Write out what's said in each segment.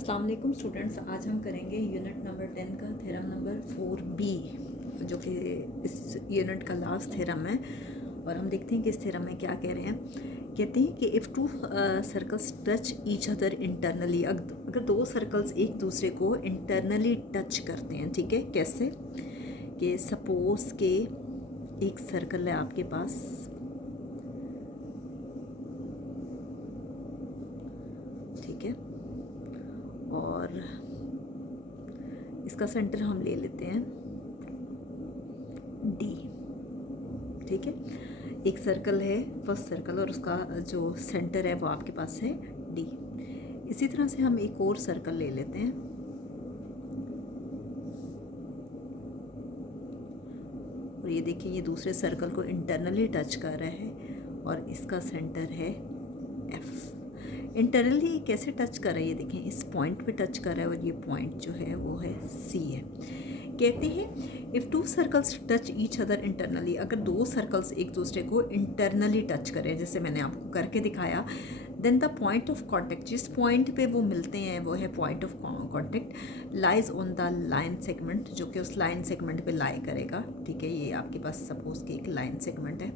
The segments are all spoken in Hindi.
अस्सलाम वालेकुम स्टूडेंट्स, आज हम करेंगे यूनिट नंबर 10 का थ्योरम नंबर 4B, जो कि इस यूनिट का लास्ट थ्योरम है। और हम देखते हैं कि इस थ्योरम में क्या कह रहे हैं। कहते हैं कि if two circles touch each other internally, अगर दो सर्कल्स एक दूसरे को इंटरनली टच करते हैं, ठीक है, कैसे कि सपोज़ के एक सर्कल है आपके पास, ठीक है, और इसका सेंटर हम ले लेते हैं डी, ठीक है। एक सर्कल है, फर्स्ट सर्कल, और उसका जो सेंटर है वो आपके पास है डी। इसी तरह से हम एक और सर्कल ले लेते हैं, और ये देखिए ये दूसरे सर्कल को इंटरनली टच कर रहा है और इसका सेंटर है एफ। इंटरनली कैसे टच कर रहा है, ये देखें इस पॉइंट पे टच कर रहा है, और ये पॉइंट जो है वो है सी है। कहते हैं if two circles touch each other internally, अगर दो सर्कल्स एक दूसरे को इंटरनली टच करें, जैसे मैंने आपको करके दिखाया, then the point of contact, जिस पॉइंट पे वो मिलते हैं वो है point of contact, lies on the line segment, जो कि उस लाइन सेगमेंट पे लाई करेगा, ठीक है। ये आपके पास सपोज कि एक लाइन सेगमेंट है।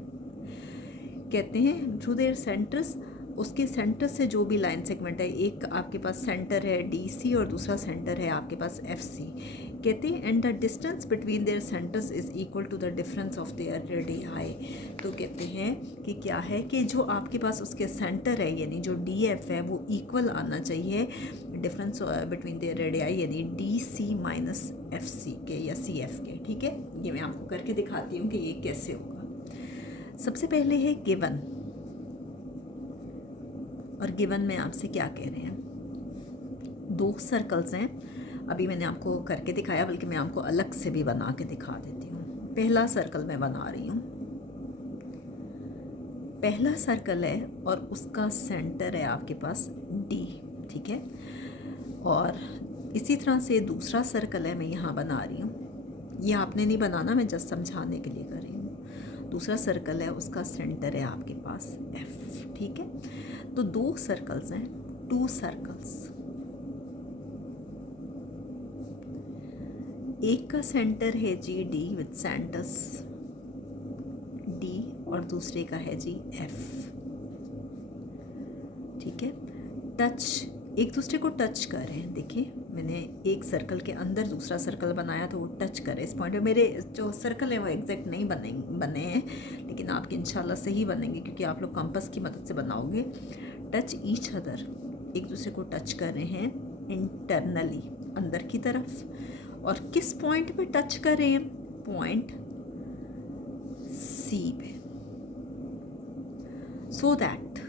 कहते हैं थ्रू देयर सेंटर्स, उसके सेंटर से जो भी लाइन सेगमेंट है, एक आपके पास सेंटर है डी सी और दूसरा सेंटर है आपके पास एफ सी। कहते हैं and the distance between their centres is equal to the difference of their radii. तो कहते हैं कि क्या है कि जो आपके पास उसके सेंटर है, यानी जो डी एफ है, वो इक्वल आना चाहिए डिफरेंस बिटवीन देयर रेडियाई, यानी D C minus F C के या सी एफ के, ठीक है। ये मैं आपको करके दिखाती हूँ कि ये कैसे होगा। सबसे पहले है गिवन, और गिवन में आपसे क्या कह रहे हैं, दो सर्कल्स हैं। अभी मैंने आपको करके दिखाया, बल्कि मैं आपको अलग से भी बना के दिखा देती हूँ। पहला सर्कल मैं बना रही हूँ, पहला सर्कल है और उसका सेंटर है आपके पास डी, ठीक है। और इसी तरह से दूसरा सर्कल है, मैं यहाँ बना रही हूँ। ये आपने नहीं बनाना, मैं जस्ट समझाने के लिए कर रही हूँ। दूसरा सर्कल है, उसका सेंटर है आपके पास एफ, ठीक है। तो दो सर्कल्स हैं, टू सर्कल्स, एक का सेंटर है G D with centres D, और दूसरे का है जी एफ, ठीक है। टच, एक दूसरे को टच कर रहे हैं। देखिए मैंने एक सर्कल के अंदर दूसरा सर्कल बनाया तो वो टच कर रहे हैं। इस पॉइंट पे मेरे जो सर्कल है वो एग्जैक्ट नहीं बने हैं, लेकिन आपके इंशाल्लाह सही बनेंगे क्योंकि आप लोग कंपास की मदद से बनाओगे। टच ईच अदर, एक दूसरे को टच कर रहे हैं इंटरनली, अंदर की तरफ। और किस पॉइंट पे टच कर रहे हैं, पॉइंट सी पे, सो दैट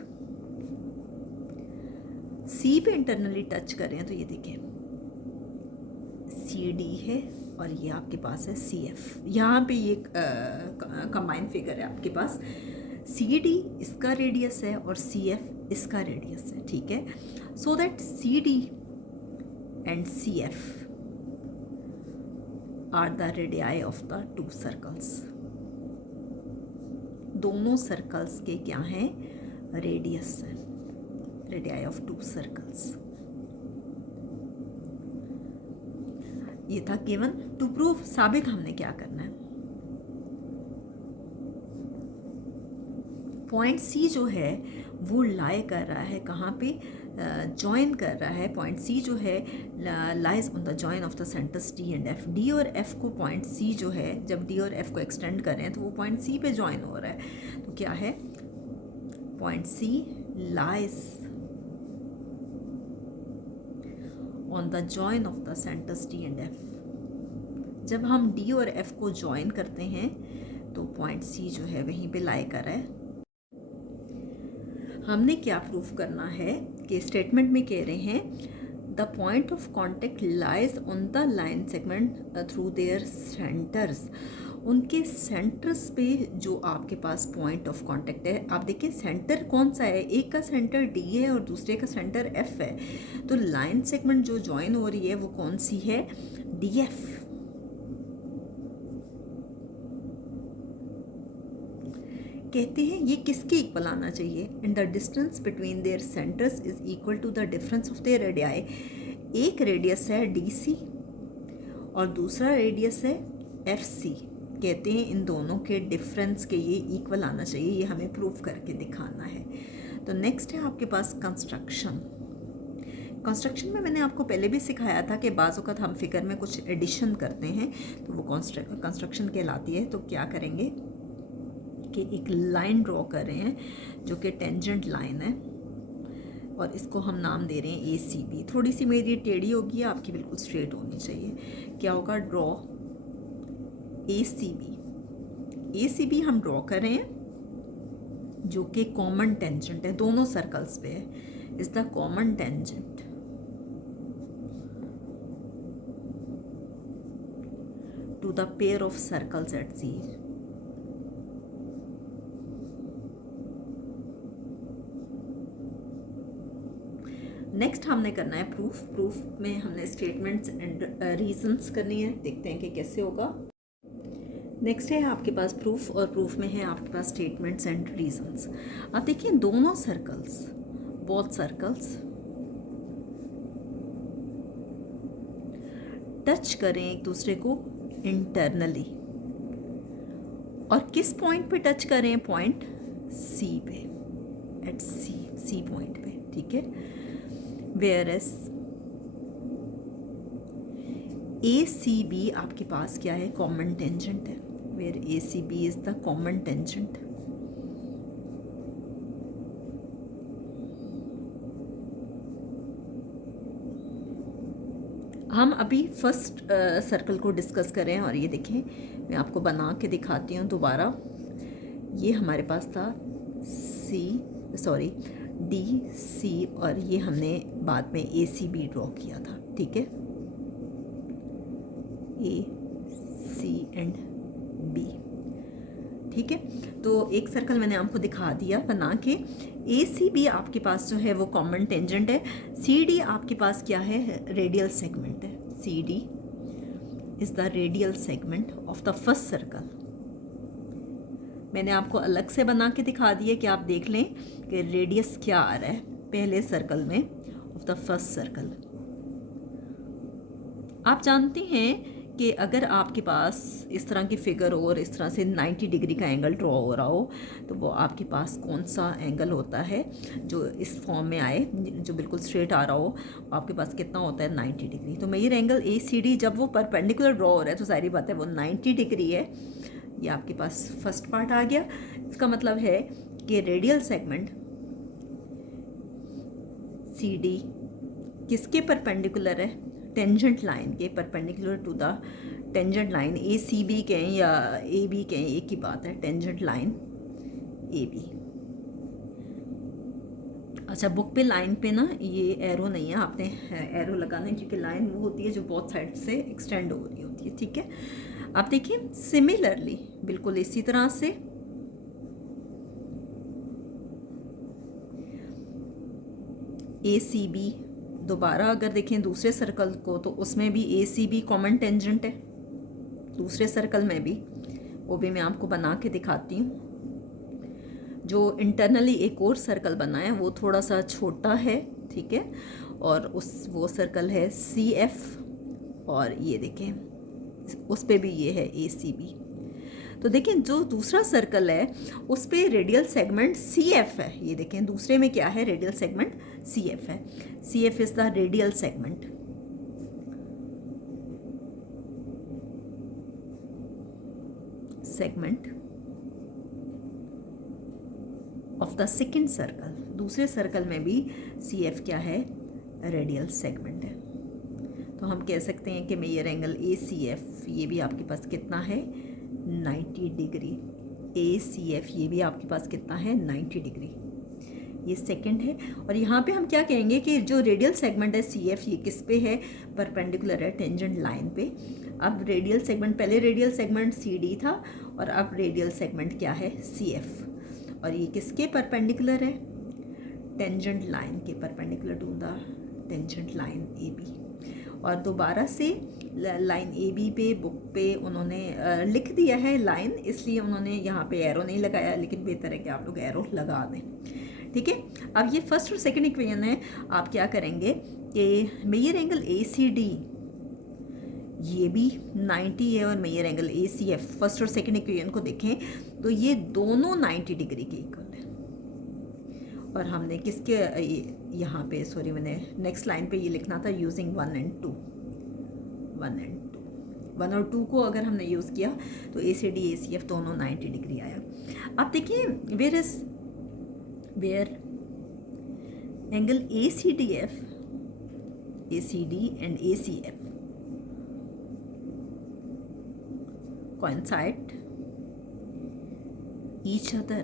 सी पे इंटरनली टच कर रहे हैं। तो ये देखिए सी डी है और ये आपके पास है सी एफ। यहाँ पे ये कंबाइन फिगर है आपके पास, सी डी इसका रेडियस है और सी एफ इसका रेडियस है, ठीक है। So that C D and C F are the radii of the two circles. दोनों सर्कल्स के क्या हैं, रेडियस है, रेडियाई ऑफ टू सर्कल्स। ये था गिवन। टू प्रूव, साबित हमने क्या करना है, पॉइंट सी जो है वो लाई कर रहा है कहाँ पे, जॉइन कर रहा है। पॉइंट सी जो है lies on the join of the centres D and F. D और एफ को पॉइंट सी जो है, जब डी और एफ को एक्सटेंड कर रहे हैं तो वो पॉइंट सी पे जॉइन हो रहा है। तो क्या है, point C lies on the join of the centres D and F. जब हम डी और एफ को जॉइन करते हैं तो पॉइंट सी जो है वहीं पे लाई कर रहा है। हमने क्या प्रूफ करना है कि स्टेटमेंट में कह रहे हैं the point of contact lies on the line segment through their centres. उनके सेंटर्स पे जो आपके पास पॉइंट ऑफ कांटेक्ट है, आप देखिए सेंटर कौन सा है, एक का सेंटर डी है और दूसरे का सेंटर एफ है। तो लाइन सेगमेंट जो ज्वाइन हो रही है वो कौन सी है, डी एफ। कहते हैं ये किसके इक्वल आना चाहिए, and the distance between their centres is equal to the difference of their radii. एक रेडियस है DC और दूसरा रेडियस है FC। कहते हैं इन दोनों के डिफरेंस के ये इक्वल आना चाहिए, ये हमें प्रूफ करके दिखाना है। तो नेक्स्ट है आपके पास कंस्ट्रक्शन। कंस्ट्रक्शन में मैंने आपको पहले भी सिखाया था कि बाज़ वक़्त हम फिगर में कुछ एडिशन करते हैं तो वो कंस्ट्रक्शन कहलाती है। तो क्या करेंगे कि एक लाइन ड्रॉ कर रहे हैं जो कि टेंजेंट लाइन है और इसको हम नाम दे रहे हैं ACB। थोड़ी सी मेरी टेढ़ी होगी, आपकी बिल्कुल स्ट्रेट होनी चाहिए। क्या होगा, ड्रॉ ACB। ACB हम ड्रॉ कर रहे हैं जो कि कॉमन टेंजेंट है, दोनों सर्कल्स पे है। Is the common tangent to the pair of circles at Z। Next हमने करना है प्रूफ में हमने स्टेटमेंट्स एंड रीजंस करनी है। देखते हैं कि कैसे होगा। नेक्स्ट है आपके पास प्रूफ और प्रूफ में है आपके पास स्टेटमेंट्स एंड रीजंस। अब देखिए दोनों सर्कल्स, बोथ सर्कल्स टच करें एक दूसरे को इंटरनली और किस पॉइंट पे टच करें, पॉइंट C पे, एट C पॉइंट पे, ठीक है। Whereas ACB आपके पास क्या है, कॉमन टेंजेंट है। Where ACB is the common tangent। हम अभी फर्स्ट सर्कल को डिस्कस करें और ये देखें, मैं आपको बना के दिखाती हूँ दोबारा। ये हमारे पास था DC और ये हमने बाद में ACB ड्रॉ किया था, ठीक है, AC एंड B, ठीक है। तो एक सर्कल मैंने आपको दिखा दिया बना के। ACB आपके पास जो है वो कॉमन टेंजेंट है। CD आपके पास क्या है, रेडियल सेगमेंट है। CD is the radial segment of the first circle. मैंने आपको अलग से बना के दिखा दिया कि आप देख लें कि रेडियस क्या आ रहा है पहले सर्कल में ऑफ द फर्स्ट सर्कल। आप जानते हैं कि अगर आपके पास इस तरह की फिगर हो और इस तरह से 90 डिग्री का एंगल ड्रॉ हो रहा हो तो वो आपके पास कौन सा एंगल होता है जो इस फॉर्म में आए, जो बिल्कुल स्ट्रेट आ रहा हो, आपके पास कितना होता है, 90 डिग्री। तो मेजर एंगल ACD जब वो परपेंडिकुलर ड्रॉ हो रहा है तो सारी बात है वो 90 डिग्री है। ये आपके पास फर्स्ट पार्ट आ गया। इसका मतलब है कि रेडियल सेगमेंट CD किसके परपेंडिकुलर है, टेंजेंट लाइन के perpendicular to the tangent line. ACB कहें या AB कहें, एक ही बात है, टेंजेंट लाइन AB। अच्छा, बुक पे लाइन पे ना ये एरो नहीं है, आपने एरो लगाना है क्योंकि लाइन वो होती है जो बहुत साइड से एक्सटेंड हो रही होती है, ठीक है। आप देखिए सिमिलरली बिल्कुल इसी तरह से ACB दोबारा अगर देखें दूसरे सर्कल को तो उसमें भी ACB कॉमन टेंजेंट है, दूसरे सर्कल में भी, वो भी मैं आपको बना के दिखाती हूँ। जो इंटरनली एक और सर्कल बना है वो थोड़ा सा छोटा है, ठीक है, और वो सर्कल है CF और ये देखें उस पे भी ये है ACB। तो देखें जो दूसरा सर्कल है उस पे रेडियल सेगमेंट CF है। ये देखें दूसरे में क्या है, रेडियल सेगमेंट CF है। CF is the radial segment of the second circle. दूसरे सर्कल में भी CF क्या है, रेडियल सेगमेंट है। तो हम कह सकते हैं कि मेजर एंगल ACF ये भी आपके पास कितना है, 90 डिग्री। ACF ये भी आपके पास कितना है, 90 डिग्री। ये सेकंड है। और यहाँ पे हम क्या कहेंगे कि जो रेडियल सेगमेंट है CF ये किस पे है, परपेंडिकुलर है टेंजेंट लाइन पे। अब रेडियल सेगमेंट, पहले रेडियल सेगमेंट CD था और अब रेडियल सेगमेंट क्या है, CF। और ये किसके परपेंडिकुलर है, टेंजेंट लाइन के perpendicular to the tangent line AB। और दोबारा से लाइन AB पे बुक पे उन्होंने लिख दिया है लाइन, इसलिए उन्होंने यहाँ पे एरो नहीं लगाया, लेकिन बेहतर है कि आप लोग एरो लगा दें, ठीक है। अब ये फर्स्ट और सेकंड इक्वेशन है, आप क्या करेंगे measure angle A C D, ये भी 90 है, और measure angle A C F, first और सेकंड इक्वेशन को देखें तो ये दोनों 90 डिग्री के इक्वल है। और हमने किसके यहाँ पे, सॉरी मैंने नेक्स्ट लाइन पे ये लिखना था यूजिंग 1 and 2, 1 और 2 को अगर हमने यूज़ किया तो ए C D A C F दोनों 90 डिग्री आया। अब देखिए where angle A C D F, A C D and A C F coincide each other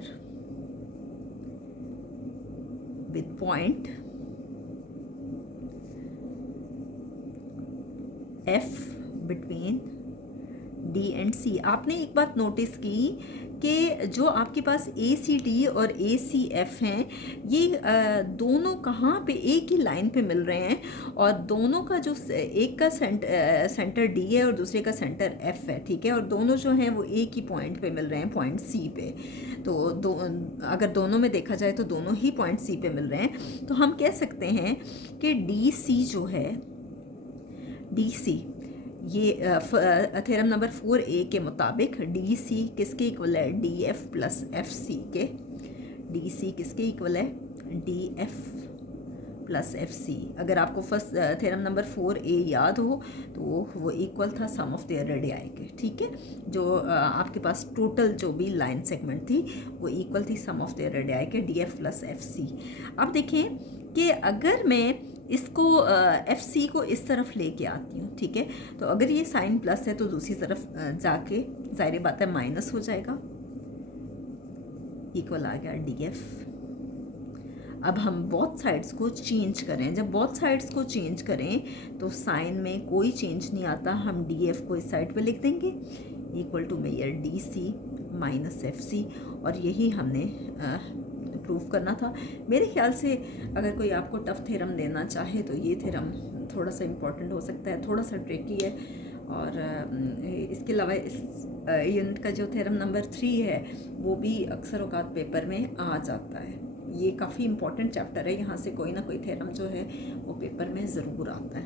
with point F between D and C। आपने एक बात नोटिस की कि जो आपके पास ए सी डी और ए सी एफ हैं, ये दोनों कहाँ पे एक ही लाइन पे मिल रहे हैं, और दोनों का जो एक का सेंटर डी है और दूसरे का सेंटर एफ है, ठीक है, और दोनों जो हैं वो एक ही पॉइंट पे मिल रहे हैं, पॉइंट सी पे। तो अगर दोनों में देखा जाए तो दोनों ही पॉइंट सी पे मिल रहे हैं, तो हम कह सकते हैं कि डी सी जो है, डी सी, ये थ्योरम नंबर 4A के मुताबिक डी सी किसके इक्वल है, D F plus F C के। डी सी किसके इक्वल है, D F plus F C. अगर आपको फर्स्ट थ्योरम नंबर 4A याद हो तो वो इक्वल था सम ऑफ देयर रेडियाई के, ठीक है। जो आपके पास टोटल जो भी लाइन सेगमेंट थी वो इक्वल थी सम ऑफ देयर रेडियाई के, D F plus F C. अब देखें कि अगर मैं इसको एफ सी को इस तरफ लेके आती हूँ, ठीक है, तो अगर ये साइन प्लस है तो दूसरी तरफ जाके ज़ाहिर बात है माइनस हो जाएगा, इक्वल आ गया डी एफ। अब हम बोथ साइड्स को चेंज करें, जब बोथ साइड्स को चेंज करें तो साइन में कोई चेंज नहीं आता, हम डी एफ को इस साइड पे लिख देंगे equal to measure D C minus F C, और यही हमने प्रूफ करना था। मेरे ख्याल से अगर कोई आपको टफ थ्योरम देना चाहे तो ये थ्योरम थोड़ा सा इम्पोर्टेंट हो सकता है, थोड़ा सा ट्रिकी है। और इसके अलावा इस यूनिट का जो थ्योरम नंबर 3 है वो भी अक्सर औकात पेपर में आ जाता है। ये काफ़ी इम्पोर्टेंट चैप्टर है, यहाँ से कोई ना कोई थ्योरम जो है वो पेपर में ज़रूर आता है।